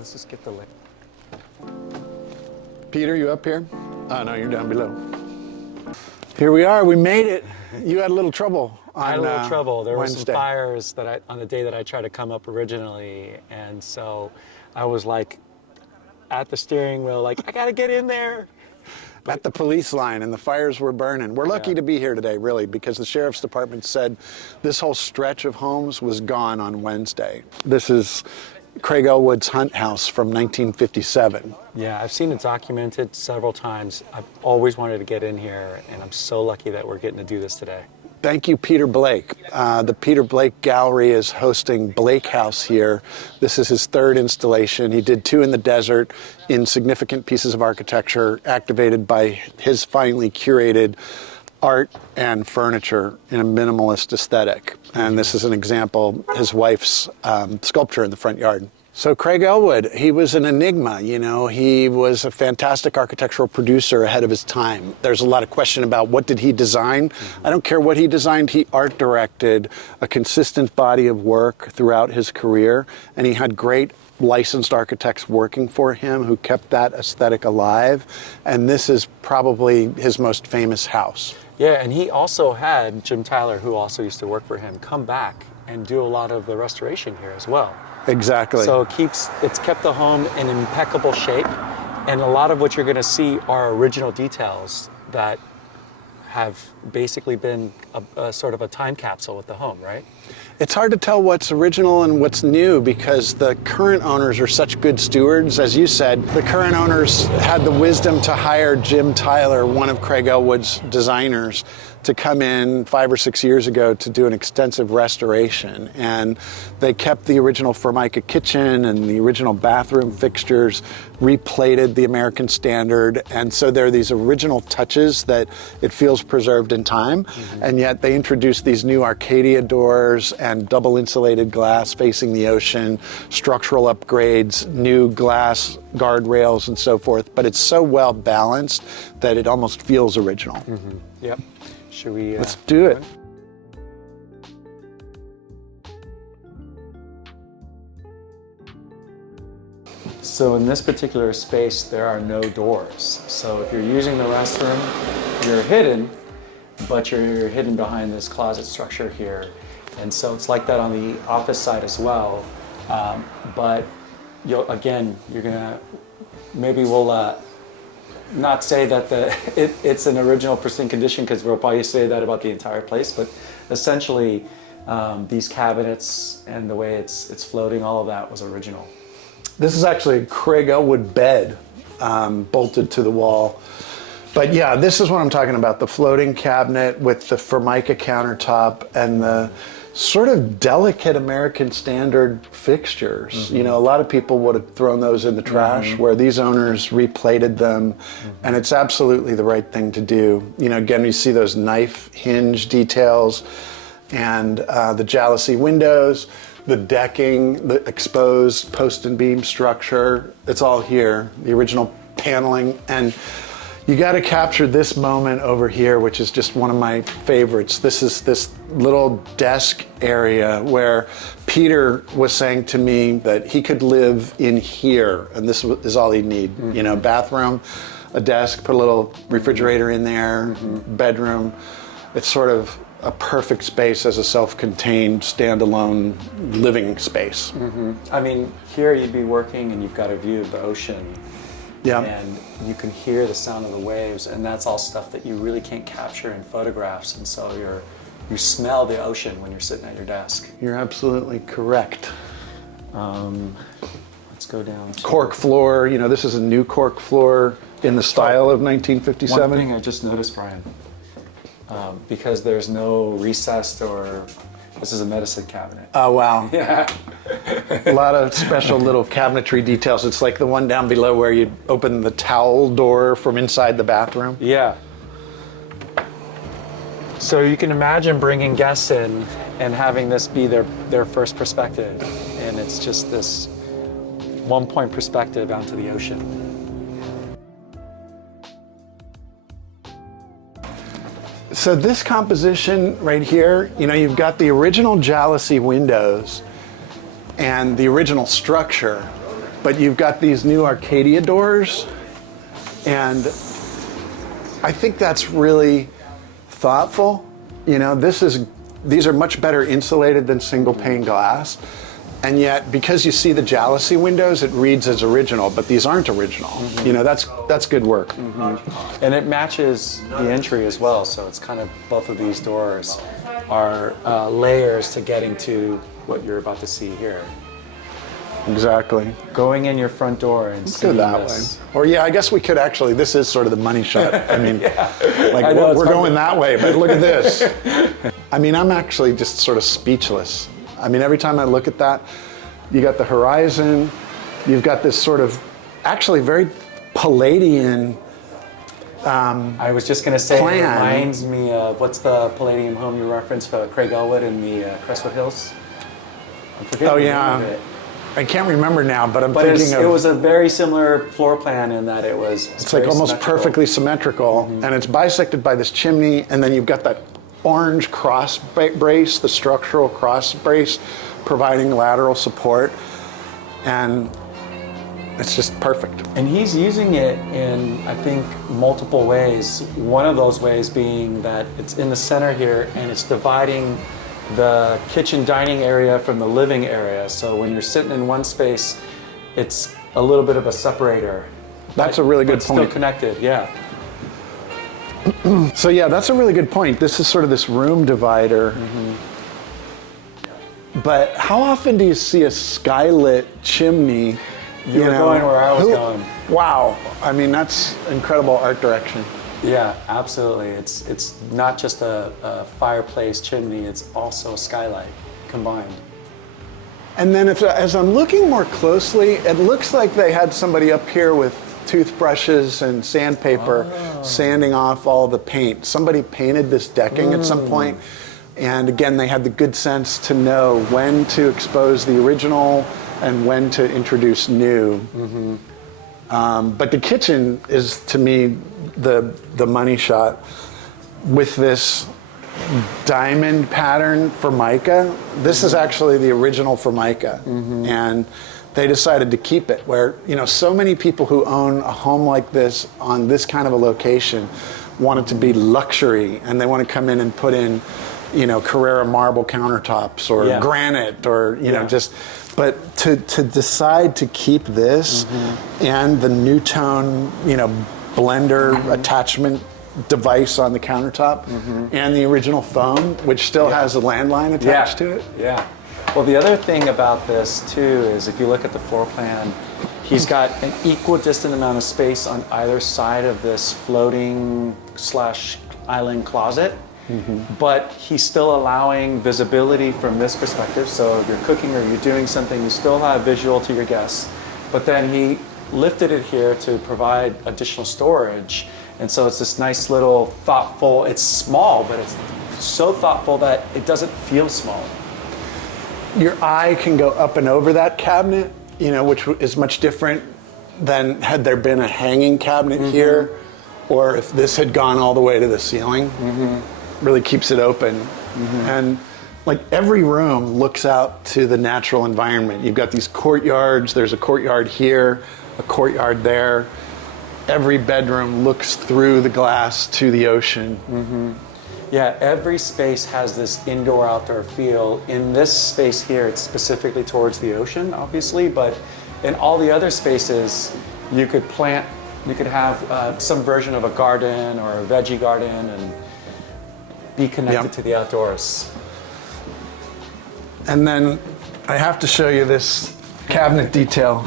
let's just get the link. Peter, you up here? Oh, no, you're down below. Here we are. We made it. You had a little trouble on I had a little trouble. There were some Wednesday. fires that on the day that I tried to come up originally, and so I was like at the steering wheel, like, I gotta get in there. At the police line, and the fires were burning. We're lucky to be here today, really, because the sheriff's department said this whole stretch of homes was gone on Wednesday. This is Craig Ellwood's Hunt House from 1957. Yeah, I've seen it documented several times. I've always wanted to get in here, and I'm so lucky that we're getting to do this today. Thank you, Peter Blake. The Peter Blake Gallery is hosting BLAKEHAUS here. This is his third installation. He did 2 in the desert in significant pieces of architecture activated by his finely curated art and furniture in a minimalist aesthetic. And this is an example, his wife's sculpture in the front yard. So Craig Ellwood, he was an enigma, you know. He was a fantastic architectural producer ahead of his time. There's a lot of question about what did he design. I don't care what he designed, he art directed a consistent body of work throughout his career, and he had great licensed architects working for him who kept that aesthetic alive, and this is probably his most famous house. Yeah, and he also had Jim Tyler, who also used to work for him, come back and do a lot of the restoration here as well. Exactly. So it's kept the home in impeccable shape, and a lot of what you're going to see are original details that have basically been a sort of a time capsule with the home, right? It's hard to tell what's original and what's new because the current owners are such good stewards. As you said, the current owners had the wisdom to hire Jim Tyler, one of Craig Ellwood's designers, to come in 5 or 6 years ago to do an extensive restoration. And they kept the original Formica kitchen and the original bathroom fixtures, replated the American standard. And so there are these original touches that it feels preserved in time. And yet they introduced these new Arcadia doors and double insulated glass facing the ocean, structural upgrades, new glass guardrails and so forth. But it's so well balanced that it almost feels original. Yep. Should we? Let's do it. So in this particular space, there are no doors. So if you're using the restroom, you're hidden, but you're hidden behind this closet structure here. And so it's like that on the office side as well. But you're gonna, maybe we'll not say that it's an original pristine condition, because we'll probably say that about the entire place, but essentially these cabinets and the way it's floating, all of that was original. This is actually a Craig Ellwood bed bolted to the wall. But yeah, this is what I'm talking about, the floating cabinet with the Formica countertop and the sort of delicate American standard fixtures. You know, a lot of people would have thrown those in the trash, where these owners replated them, and it's absolutely the right thing to do. You know, again, you see those knife hinge details and the jalousie windows, the decking, the exposed post and beam structure. It's all here, the original paneling. And you got to capture this moment over here, which is just one of my favorites. This is this little desk area where Peter was saying to me that he could live in here, and this is all he'd need. You know, bathroom, a desk, put a little refrigerator in there, bedroom. It's sort of a perfect space as a self-contained, standalone living space. I mean, here you'd be working and you've got a view of the ocean. Yeah. And you can hear the sound of the waves, and that's all stuff that you really can't capture in photographs. And so you smell the ocean when you're sitting at your desk. You're absolutely correct. Let's go down to Cork floor, you know, this is a new cork floor in the style of 1957. one thing I just noticed, Brian, because there's no recessed or, this is a medicine cabinet. Oh, wow. Yeah. A lot of special little cabinetry details. It's like the one down below where you open the towel door from inside the bathroom. Yeah. So you can imagine bringing guests in and having this be their first perspective. And it's just this one-point perspective onto the ocean. So this composition right here, you know, you've got the original jalousie windows and the original structure, but you've got these new Arcadia doors, and I think that's really thoughtful. You know, these are much better insulated than single pane glass, and yet because you see the jalousie windows, it reads as original, but these aren't original. You know, that's good work. And it matches the entry as well, so it's kind of, both of these doors are layers to getting to what you're about to see here. Exactly. Going in your front door and Let's go seeing that this. way. Or yeah, I guess we could actually, this is sort of the money shot. I mean, like I know, we're going that way, but look at this. I mean, I'm actually just sort of speechless. I mean, every time I look at that, you got the horizon, you've got this sort of, actually very Palladian. I was just going to say, plan. It reminds me of, what's the Palladium home you referenced for Craig Ellwood in the Crestwood Hills? I'm forgetting Oh the yeah. name of it. I can't remember now, but I'm But thinking of. it was a very similar floor plan in that It's like almost perfectly symmetrical, and it's bisected by this chimney, and then you've got that orange cross brace, the structural cross brace, providing lateral support, and it's just perfect. And he's using it in, I think, multiple ways. One of those ways being that it's in the center here, and it's dividing the kitchen dining area from the living area. So when you're sitting in one space, it's a little bit of a separator. That's a really good but point. Still connected, yeah. So yeah, that's a really good point. This is sort of this room divider. But how often do you see a skylit chimney? You were going where I was going. Wow, I mean, that's incredible art direction. Yeah, absolutely. It's not just a fireplace chimney, it's also a skylight combined. And then as I'm looking more closely, it looks like they had somebody up here with toothbrushes and sandpaper sanding off all the paint. Somebody painted this decking at some point, and again, they had the good sense to know when to expose the original and when to introduce new. But the kitchen is, to me, the money shot with this diamond pattern Formica. This is actually the original Formica, and they decided to keep it. Where, you know, so many people who own a home like this on this kind of a location want it to be luxury, and they want to come in and put in, you know, Carrara marble countertops or granite or, you know, just. But to decide to keep this and the Newtone, you know, blender attachment device on the countertop and the original foam, which still has a landline attached to it. Yeah. Well, the other thing about this too is if you look at the floor plan, he's got an equidistant amount of space on either side of this floating / island closet. But he's still allowing visibility from this perspective. So if you're cooking or you're doing something, you still have visual to your guests. But then he lifted it here to provide additional storage. And so it's this nice little thoughtful, it's small, but it's so thoughtful that it doesn't feel small. Your eye can go up and over that cabinet, you know, which is much different than had there been a hanging cabinet here, or if this had gone all the way to the ceiling. Really keeps it open. And like every room looks out to the natural environment. You've got these courtyards, there's a courtyard here, a courtyard there. Every bedroom looks through the glass to the ocean. Yeah, every space has this indoor-outdoor feel. In this space here, it's specifically towards the ocean, obviously, but in all the other spaces, you could have some version of a garden or a veggie garden and be connected to the outdoors. And then I have to show you this cabinet detail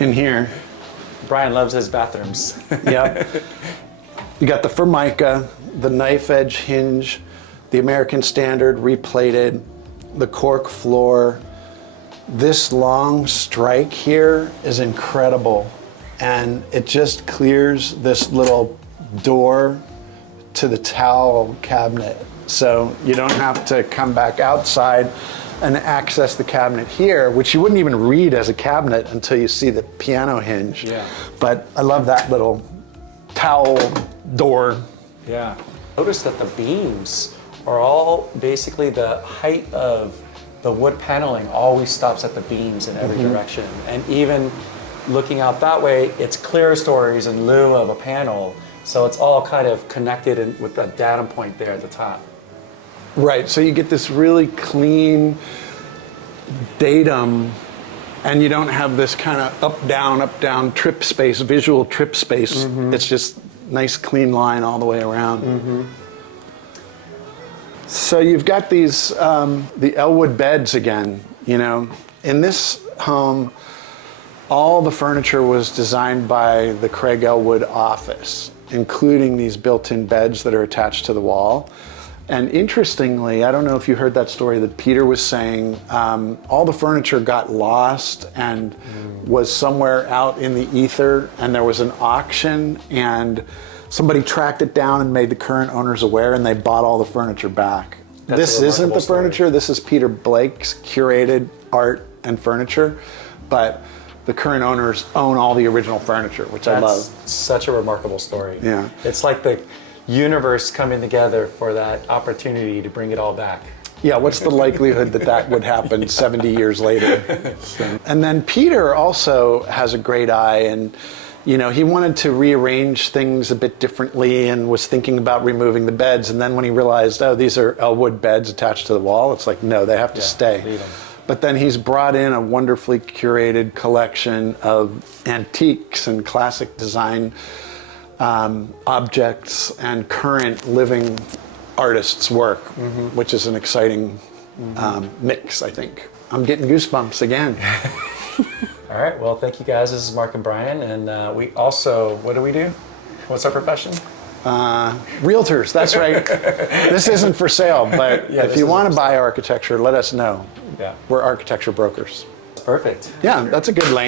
in here. Brian loves his bathrooms. Yep. You got the Formica, the knife edge hinge, the American Standard replated, the cork floor. This long strike here is incredible, and it just clears this little door to the towel cabinet. So you don't have to come back outside and access the cabinet here, which you wouldn't even read as a cabinet until you see the piano hinge. Yeah. But I love that little towel door. Yeah. Notice that the beams are all basically the height of the wood paneling always stops at the beams in every direction. And even looking out that way, it's clear stories in lieu of a panel. So it's all kind of connected with that datum point there at the top. Right, so you get this really clean datum, and you don't have this kind of up, down trip space, visual trip space. It's just nice clean line all the way around. So you've got these, the Ellwood beds again, you know. In this home, all the furniture was designed by the Craig Ellwood office, including these built-in beds that are attached to the wall. And interestingly, I don't know if you heard that story that Peter was saying, all the furniture got lost and was somewhere out in the ether, and there was an auction, and somebody tracked it down and made the current owners aware, and they bought all the furniture back. This isn't the furniture, this is Peter Blake's curated art and furniture, but the current owners own all the original furniture, which I love. Such a remarkable story. Yeah. It's like the universe coming together for that opportunity to bring it all back. Yeah, what's the likelihood that that would happen 70 years later? So. And then Peter also has a great eye, and you know, he wanted to rearrange things a bit differently and was thinking about removing the beds, and then when he realized, oh, these are Ellwood beds attached to the wall, it's like, no, they have to stay. Leave them. But then he's brought in a wonderfully curated collection of antiques and classic design objects and current living artists' work, which is an exciting mix, I think. I'm getting goosebumps again. All right, well, thank you guys. This is Mark and Brian, and we also, what do we do? What's our profession? Realtors, that's right. This isn't for sale, but if you want to buy architecture, let us know. Yeah. We're architecture brokers. Perfect. Yeah, that's a good length.